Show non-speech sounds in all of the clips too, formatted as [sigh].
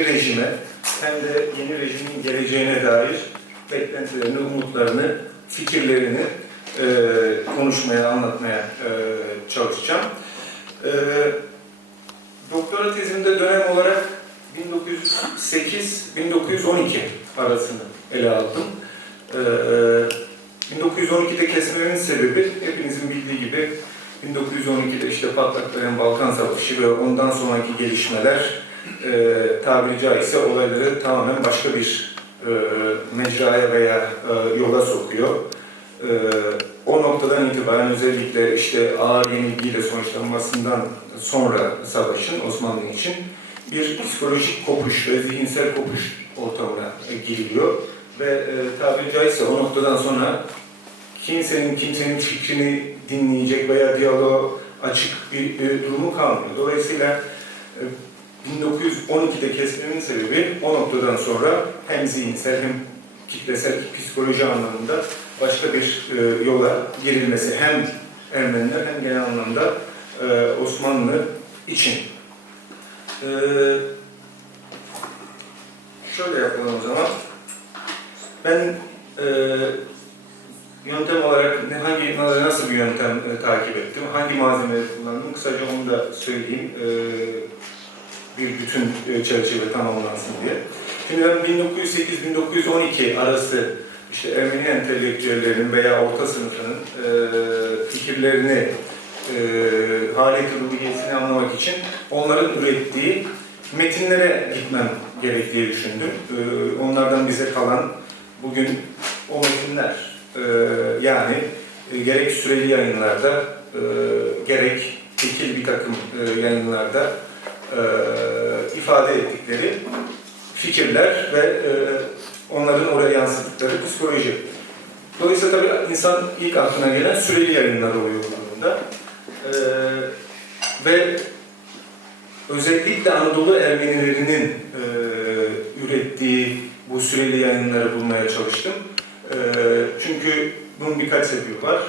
rejime hem de yeni rejimin geleceğine dair beklentilerini, umutlarını, fikirlerini e, konuşmaya, anlatmaya e, çalışacağım. E, doktora tezimde dönem olarak 1908-1912 arasını ele aldım. E, 1912'de kesmemin sebebi hepinizin bildiği gibi 1912'de işte patlaklayan Balkan Savaşı ve ondan sonraki gelişmeler e, tabiri caizse olayları tamamen başka bir e, mecraya veya e, yola sokuyor. E, o noktadan itibaren özellikle işte ağır yenilgiyle sonuçlanmasından sonra savaşın Osmanlı için bir psikolojik kopuş ve zihinsel kopuş ortamına e, giriliyor. Ve e, tabiri caizse o noktadan sonra kimsenin kimsenin fikrini dinleyecek veya diyaloğa açık bir, bir durumu kalmıyor. Dolayısıyla e, 1912'de kesmemin sebebi o noktadan sonra hem zihinsel hem kitlesel psikoloji anlamında başka bir e, yola girilmesi hem Ermeniler hem genel anlamda e, Osmanlı için. E, şöyle yapalım o zaman. Ben e, yöntem olarak ne, hangi nasıl bir yöntem e, takip ettim, hangi malzemeleri kullandım kısaca onu da söyleyeyim. E, bir bütün e, çerçeve tamamlansın diye. Şimdi ben 1908-1912 arası işte Ermeni entelektüellerin veya orta sınıfının e, fikirlerini, e, haleti ruhiyesini anlamak için onların ürettiği metinlere gitmem gerektiği düşündüm. E, onlardan bize kalan bugün o metinler e, yani e, gerek süreli yayınlarda e, gerek tekil bir takım e, yayınlarda e, ifade ettikleri fikirler ve e, onların oraya yansıttıkları psikoloji. Dolayısıyla tabii insan ilk aklına gelen süreli yayınlar oluyor bu durumda. E, ve özellikle Anadolu Ermenilerinin e, ürettiği bu süreli yayınları bulmaya çalıştım. E, çünkü bunun birkaç sebebi var.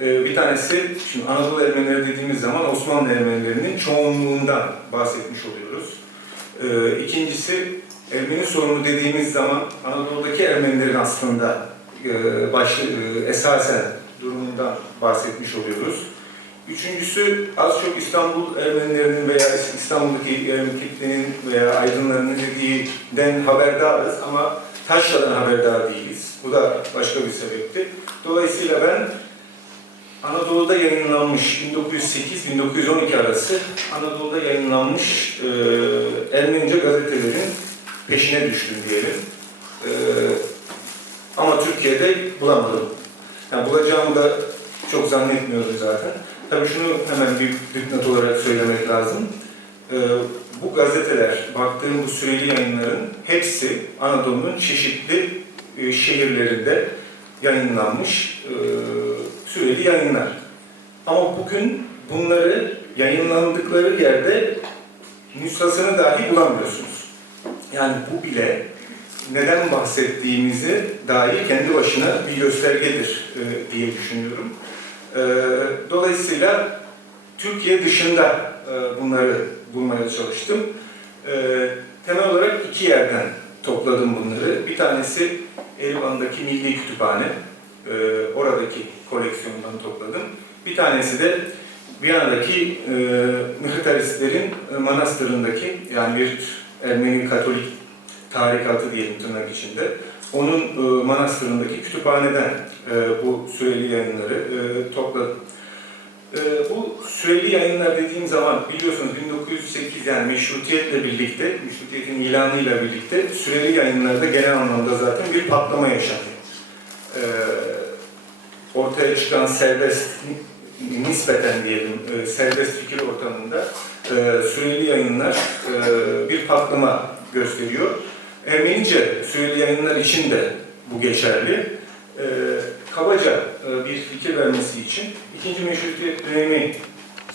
Ee, Bir tanesi, şimdi Anadolu Ermenileri dediğimiz zaman Osmanlı Ermenilerinin çoğunluğundan bahsetmiş oluyoruz. Ee, İkincisi, Ermeni sorunu dediğimiz zaman Anadolu'daki Ermenilerin aslında e, başlı, e, esasen durumundan bahsetmiş oluyoruz. Üçüncüsü, az çok İstanbul Ermenilerinin veya İstanbul'daki kitlenin veya aydınlarının dediğinden haberdarız ama Taşra'dan haberdar değiliz. Bu da başka bir sebepti. Dolayısıyla ben Anadolu'da yayınlanmış 1908-1912 arası Anadolu'da yayınlanmış e, Ermenice gazetelerin peşine düştüm diyelim. E, ama Türkiye'de bulamadım. Yani bulacağımı da çok zannetmiyorum zaten. Tabii şunu hemen bir dipnot olarak söylemek lazım. E, bu gazeteler, baktığım bu süreli yayınların hepsi Anadolu'nun çeşitli e, şehirlerinde yayınlanmış e, süreli yayınlar. Ama bugün bunları yayınlandıkları yerde nüshasını dahi bulamıyorsunuz. Yani bu bile neden bahsettiğimizi dair kendi başına bir göstergedir e, diye düşünüyorum. E, dolayısıyla Türkiye dışında e, bunları bulmaya çalıştım. E, temel olarak iki yerden topladım bunları. Bir tanesi Erivan'daki Milli Kütüphane, e, oradaki koleksiyondan topladım. Bir tanesi de Viyana'daki e, Mıhtaristlerin e, manastırındaki, yani bir Ermeni Katolik tarikatı diyelim tırnak içinde, onun e, manastırındaki kütüphaneden e, bu süreli yayınları e, topladım. E, bu süreli yayınlar dediğim zaman biliyorsunuz 1908 yani meşrutiyetle birlikte, meşrutiyetin ilanıyla birlikte süreli yayınlarda genel anlamda zaten bir patlama yaşanıyor. E, ortaya çıkan serbest, nispeten diyelim, e, serbest fikir ortamında e, süreli yayınlar e, bir patlama gösteriyor. Ermenice süreli yayınlar için de bu geçerli. E, kabaca e, bir fikir vermesi için ikinci meşrutiyet dönemi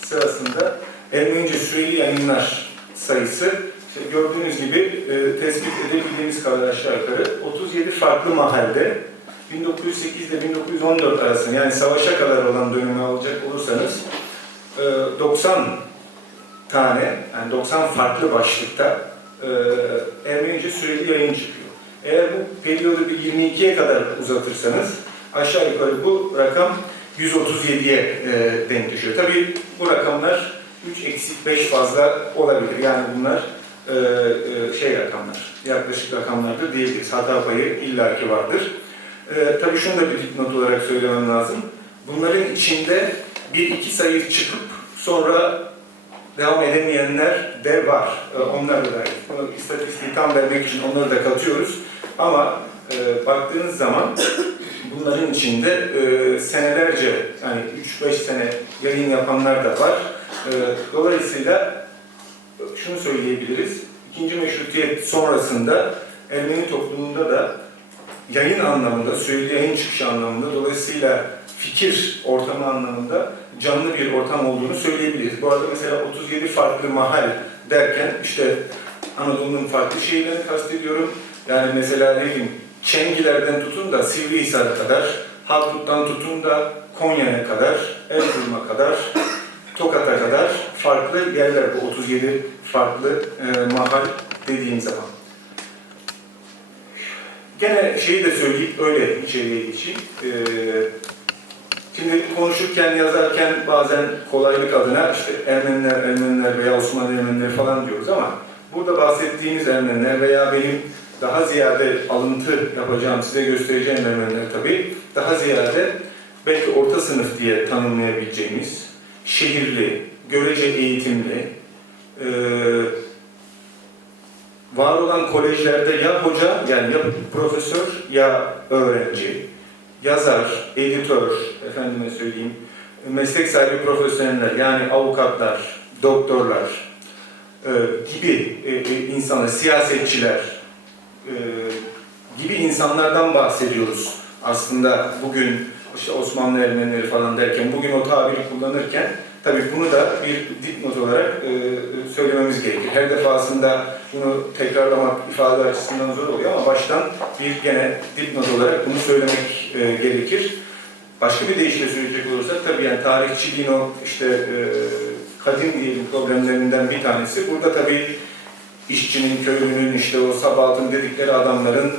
sırasında Ermenice süreli yayınlar sayısı işte gördüğünüz gibi e, tespit edebildiğimiz kadar aşağı yukarı 37 farklı mahallede 1908 ile 1914 arasında yani savaşa kadar olan dönemi alacak olursanız e, 90 tane yani 90 farklı başlıkta e, Ermenice süreli yayın çıkıyor. Eğer bu periyodu bir 22'ye kadar uzatırsanız aşağı yukarı bu rakam 137'ye e, denk düşüyor. Tabii bu rakamlar 3 eksik 5 fazla olabilir. Yani bunlar e, e, şey rakamlar, yaklaşık rakamlardır diyebiliriz. Hata payı illaki vardır. E, tabii şunu da bir dipnot olarak söylemem lazım. Bunların içinde bir iki sayı çıkıp sonra devam edemeyenler de var. E, onlar da dahil. Bunu tam vermek için onları da katıyoruz. Ama e, baktığınız zaman [coughs] bunların içinde e, senelerce yani 3-5 sene yayın yapanlar da var. E, dolayısıyla şunu söyleyebiliriz. İkinci meşrutiyet sonrasında Ermeni toplumunda da yayın anlamında, süreli yayın çıkışı anlamında, dolayısıyla fikir ortamı anlamında canlı bir ortam olduğunu söyleyebiliriz. Bu arada mesela 37 farklı mahal derken işte Anadolu'nun farklı şehirlerini kastediyorum. Yani mesela ne bileyim Çengiler'den tutun da Sivrihisar'a kadar, Halkut'tan tutun da Konya'ya kadar, Erzurum'a kadar, Tokat'a kadar farklı yerler bu 37 farklı e, mahal dediğim zaman. Gene şeyi de söyleyip öyle içeriye geçeyim. E, şimdi konuşurken, yazarken bazen kolaylık adına işte Ermeniler, Ermeniler veya Osmanlı Ermenileri falan diyoruz ama burada bahsettiğimiz Ermeniler veya benim daha ziyade alıntı yapacağım, size göstereceğim Ermeniler tabii, daha ziyade belki orta sınıf diye tanımlayabileceğimiz şehirli, görece eğitimli, e, var olan kolejlerde ya hoca yani ya profesör ya öğrenci, yazar, editör, efendime söyleyeyim, meslek sahibi profesyoneller yani avukatlar, doktorlar e, gibi e, e, insanlar, siyasetçiler e, gibi insanlardan bahsediyoruz. Aslında bugün işte Osmanlı Ermenileri falan derken, bugün o tabiri kullanırken tabii bunu da bir dipnot olarak e, söylememiz gerekir. Her defasında bunu tekrarlamak ifade açısından zor oluyor ama baştan bir gene dipnot olarak bunu söylemek e, gerekir. Başka bir deyişle söyleyecek olursak tabii yani tarihçiliğin o işte e, kadim diyelim problemlerinden bir tanesi. Burada tabii işçinin, köylünün, işte o sabahatın dedikleri adamların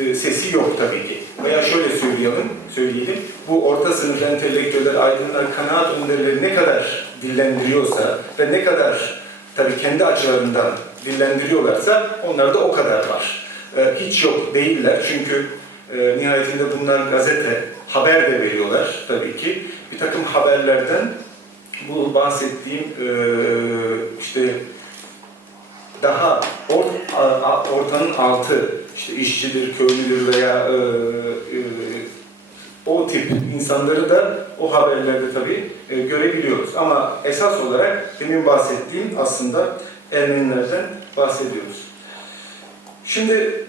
e, sesi yok tabii ki. Veya şöyle söyleyelim, söyleyelim. Bu orta sınıf entelektüeller, aydınlar, kanaat önderleri ne kadar dillendiriyorsa ve ne kadar tabii kendi açılarından dillendiriyorlarsa onlar da o kadar var. E, hiç yok değiller çünkü e, nihayetinde bunlar gazete, haber de veriyorlar tabii ki. Bir takım haberlerden bu bahsettiğim e, işte daha or, ortanın altı, işte işçidir, köylüdür veya e, e, o tip insanları da o haberlerde tabii e, görebiliyoruz. Ama esas olarak demin bahsettiğim aslında Ermenilerden bahsediyoruz. Şimdi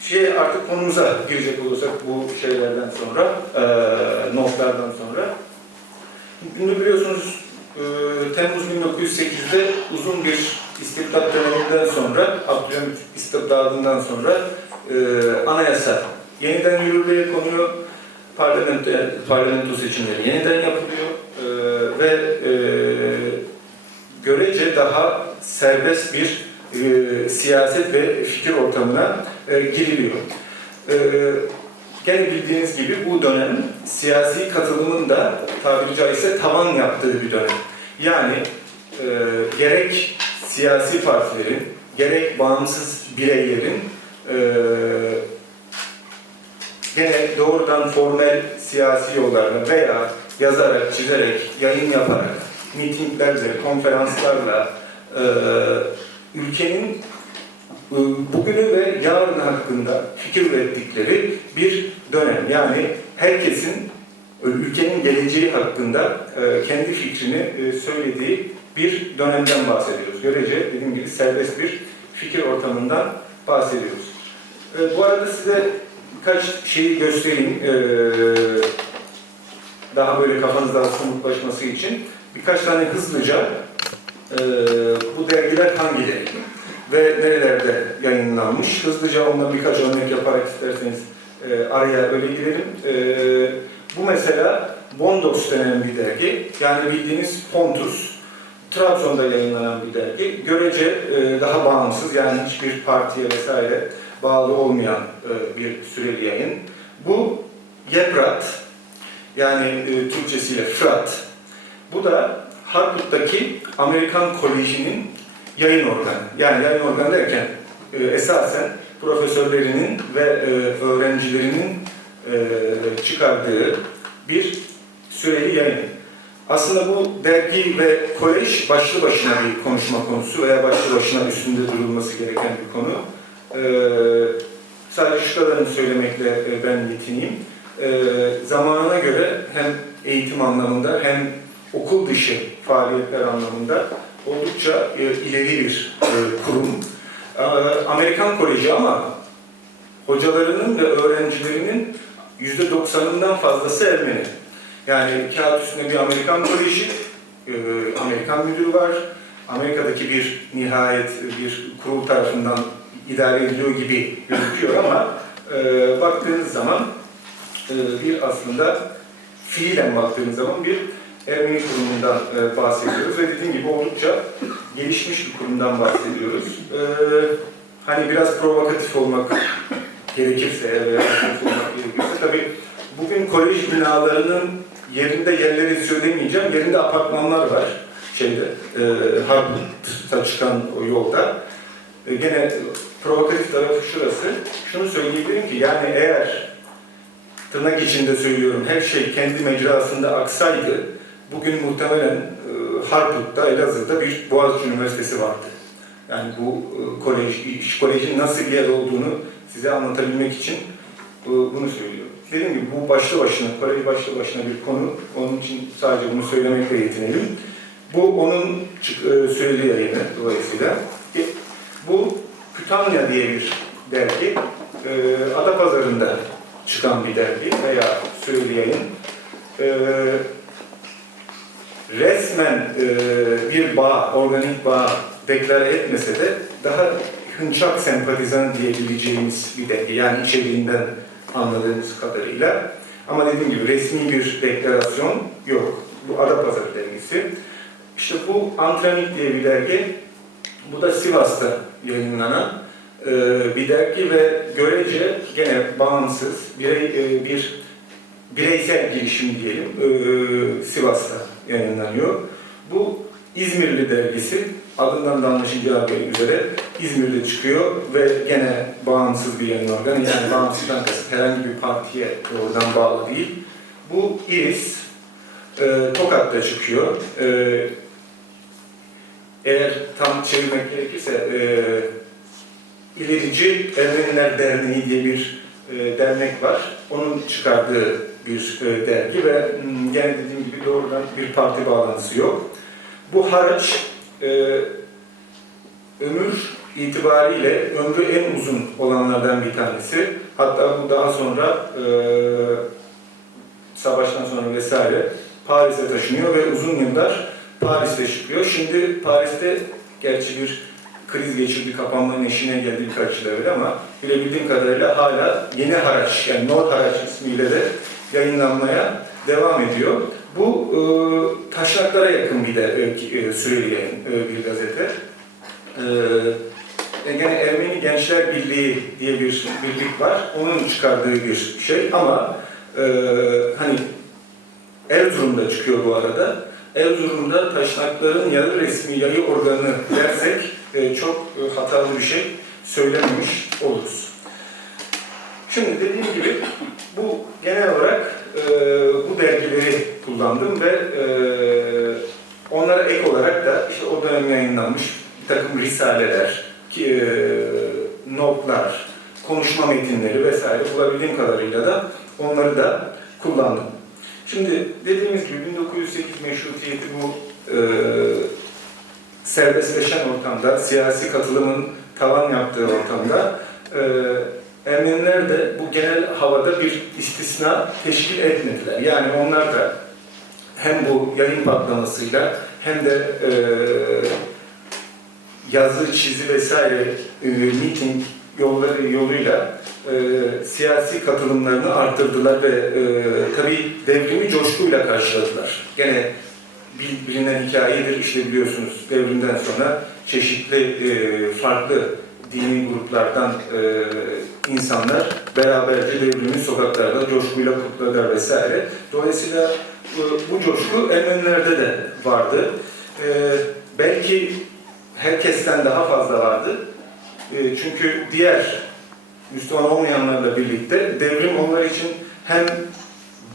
şey artık konumuza girecek olursak bu şeylerden sonra, e, notlardan sonra. Bunu biliyorsunuz e, Temmuz 1908'de uzun bir istibdat döneminden sonra, Abdülhamit istibdadından sonra e, anayasa yeniden yürürlüğe konuyor. Parlamento, parlamento seçimleri yeniden yapılıyor e, ve e, görece daha serbest bir e, siyaset ve fikir ortamına e, giriliyor. E, gene bildiğiniz gibi bu dönem siyasi katılımın da tabiri caizse tavan yaptığı bir dönem. Yani e, gerek siyasi partilerin, gerek bağımsız bireylerin e, gene doğrudan formel siyasi yollarla veya yazarak, çizerek, yayın yaparak, mitinglerle, konferanslarla e, ülkenin e, bugünü ve yarın hakkında fikir ürettikleri bir dönem. Yani herkesin ülkenin geleceği hakkında e, kendi fikrini söylediği bir dönemden bahsediyoruz. Görece dediğim gibi serbest bir fikir ortamından bahsediyoruz. E, Bu arada size birkaç şeyi göstereyim. E, Daha böyle kafanızda somutlaşması için. Birkaç tane hızlıca e, bu dergiler hangileri ve nerelerde yayınlanmış? Hızlıca ondan birkaç örnek yaparak isterseniz e, araya öyle girelim. E, bu mesela Bondos denen bir dergi. Yani bildiğiniz Pontus. Trabzon'da yayınlanan bir dergi. Görece e, daha bağımsız yani hiçbir partiye vesaire bağlı olmayan e, bir süreli yayın. Bu Yeprat yani e, Türkçesiyle Fırat. Bu da Harput'taki Amerikan Koleji'nin yayın organı. Yani yayın organı derken e, esasen profesörlerinin ve e, öğrencilerinin e, çıkardığı bir süreli yayın. Aslında bu dergi ve kolej başlı başına bir konuşma konusu veya başlı başına üstünde durulması gereken bir konu. Ee, sadece şu kadarını söylemekle e, ben yetineyim. Ee, zamanına göre hem eğitim anlamında hem okul dışı faaliyetler anlamında oldukça e, ileri bir e, kurum. Ee, Amerikan Koleji ama hocalarının ve öğrencilerinin %90'ından fazlası Ermeni. Yani kağıt üstünde bir Amerikan koleji, e, Amerikan müdürü var. Amerika'daki bir nihayet bir kurul tarafından idare ediliyor gibi gözüküyor ama e, baktığınız zaman e, bir aslında fiilen baktığınız zaman bir Ermeni kurumundan e, bahsediyoruz ve dediğim gibi oldukça gelişmiş bir kurumdan bahsediyoruz. E, hani biraz provokatif olmak gerekirse, provokatif olmak gerekirse tabii bugün kolej binalarının yerinde yerleri söylemeyeceğim. Yerinde apartmanlar var şeyde, e, Harput'a çıkan o yolda. E, gene provokatif tarafı şurası. Şunu söyleyebilirim ki yani eğer tırnak içinde söylüyorum her şey kendi mecrasında aksaydı bugün muhtemelen e, Harput'ta, Elazığ'da bir Boğaziçi Üniversitesi vardı. Yani bu e, kolej, kolejin nasıl bir yer olduğunu size anlatabilmek için e, bunu söylüyorum. Dediğim gibi bu başlı başına, kolej başlı başına bir konu. Onun için sadece bunu söylemekle yetinelim. Bu onun e, söylediği yayını dolayısıyla. E, Bu Kütahya diye bir dergi. E, Adapazarı'nda çıkan bir dergi veya. E, resmen bir bağ, organik bağ deklare etmese de daha hınçak sempatizan diyebileceğimiz bir dergi. Yani içeriğinden anladığımız kadarıyla. Ama dediğim gibi resmi bir deklarasyon yok. Bu Adapazarı dergisi. İşte bu Antrenit diye bir dergi. Bu da Sivas'ta yayınlanan e, bir dergi ve görece gene bağımsız birey, e, bir bireysel girişim diyelim e, Sivas'ta yayınlanıyor. Bu İzmirli dergisi adından da anlaşılacağı üzere İzmir'de çıkıyor ve gene bağımsız bir yayın organı yani [laughs] bağımsızdan kasıt herhangi bir partiye doğrudan bağlı değil. Bu İris e, Tokat'ta çıkıyor. E, eğer tam çevirmek gerekirse e, İlerici Ermeniler Derneği diye bir e, dernek var. Onun çıkardığı bir e, dergi ve gene dediğim gibi doğrudan bir parti bağlantısı yok. Bu haraç e, ömür itibariyle ömrü en uzun olanlardan bir tanesi. Hatta bu daha sonra e, savaştan sonra vesaire Paris'e taşınıyor ve uzun yıllar Paris'te çıkıyor. Şimdi Paris'te gerçi bir kriz geçirdi, kapanmanın eşiğine geldi birkaç yıl evvel ama bilebildiğim kadarıyla hala yeni haraç, yani Nord Haraç ismiyle de yayınlanmaya devam ediyor. Bu e, taşraklara yakın bir de e, e, yayın e, bir gazete. E, gene Ermeni Gençler Birliği diye bir birlik var. Onun çıkardığı bir şey ama e, hani Erzurum'da çıkıyor bu arada. Erzurum'da taşnakların yarı resmi yayı organı dersek e, çok e, hatalı bir şey söylememiş oluruz. Şimdi dediğim gibi bu genel olarak e, bu dergileri kullandım ve e, onlara ek olarak da işte o dönem yayınlanmış bir takım risaleler, ki, e, notlar, konuşma metinleri vesaire bulabildiğim kadarıyla da onları da kullandım. Şimdi dediğimiz gibi 1908 meşrutiyeti bu e, serbestleşen ortamda, siyasi katılımın tavan yaptığı ortamda e, Ermeniler de bu genel havada bir istisna teşkil etmediler. Yani onlar da hem bu yayın patlamasıyla hem de e, yazı, çizi vesaire e, meeting yolları yoluyla e, siyasi katılımlarını arttırdılar ve e, tabii devrimi coşkuyla karşıladılar. Gene bil- bilinen hikayedir. İşte biliyorsunuz devrimden sonra çeşitli e, farklı dini gruplardan e, insanlar beraberce devrimi sokaklarda coşkuyla kutladılar vesaire. Dolayısıyla bu, bu coşku Ermenilerde de vardı. E, belki herkesten daha fazla vardı. E, çünkü diğer Müslüman olmayanlarla birlikte devrim onlar için hem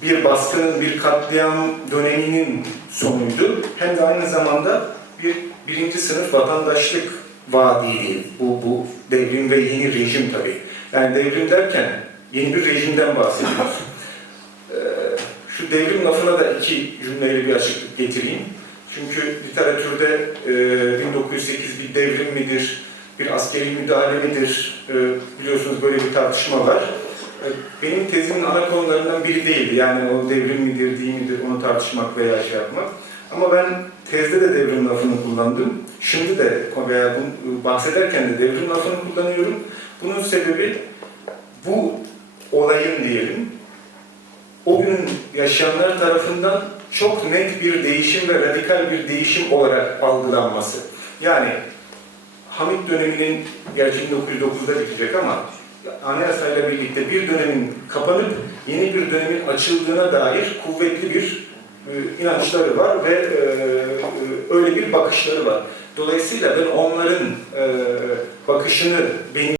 bir baskının, bir katliam döneminin sonuydu hem de aynı zamanda bir birinci sınıf vatandaşlık vaadiydi. Bu devrim ve yeni rejim tabii. Yani devrim derken yeni bir rejimden bahsediyoruz. Ee, şu devrim lafına da iki cümleyle bir açıklık getireyim. Çünkü literatürde e, 1908 bir devrim midir, bir askeri müdahale midir e, biliyorsunuz böyle bir tartışma var. E, Benim tezimin ana konularından biri değildi. Yani o devrim midir, değil midir onu tartışmak veya şey yapmak. Ama ben tezde de devrim lafını kullandım. Şimdi de veya bu, bahsederken de devrim lafını kullanıyorum. Bunun sebebi bu olayın diyelim, o gün yaşayanlar tarafından çok net bir değişim ve radikal bir değişim olarak algılanması. Yani Hamit döneminin, gerçi 1909'da bitecek ama anayasayla birlikte bir dönemin kapanıp yeni bir dönemin açıldığına dair kuvvetli bir e, inançları var ve e, e, öyle bir bakışları var. Dolayısıyla ben onların e, bakışını benim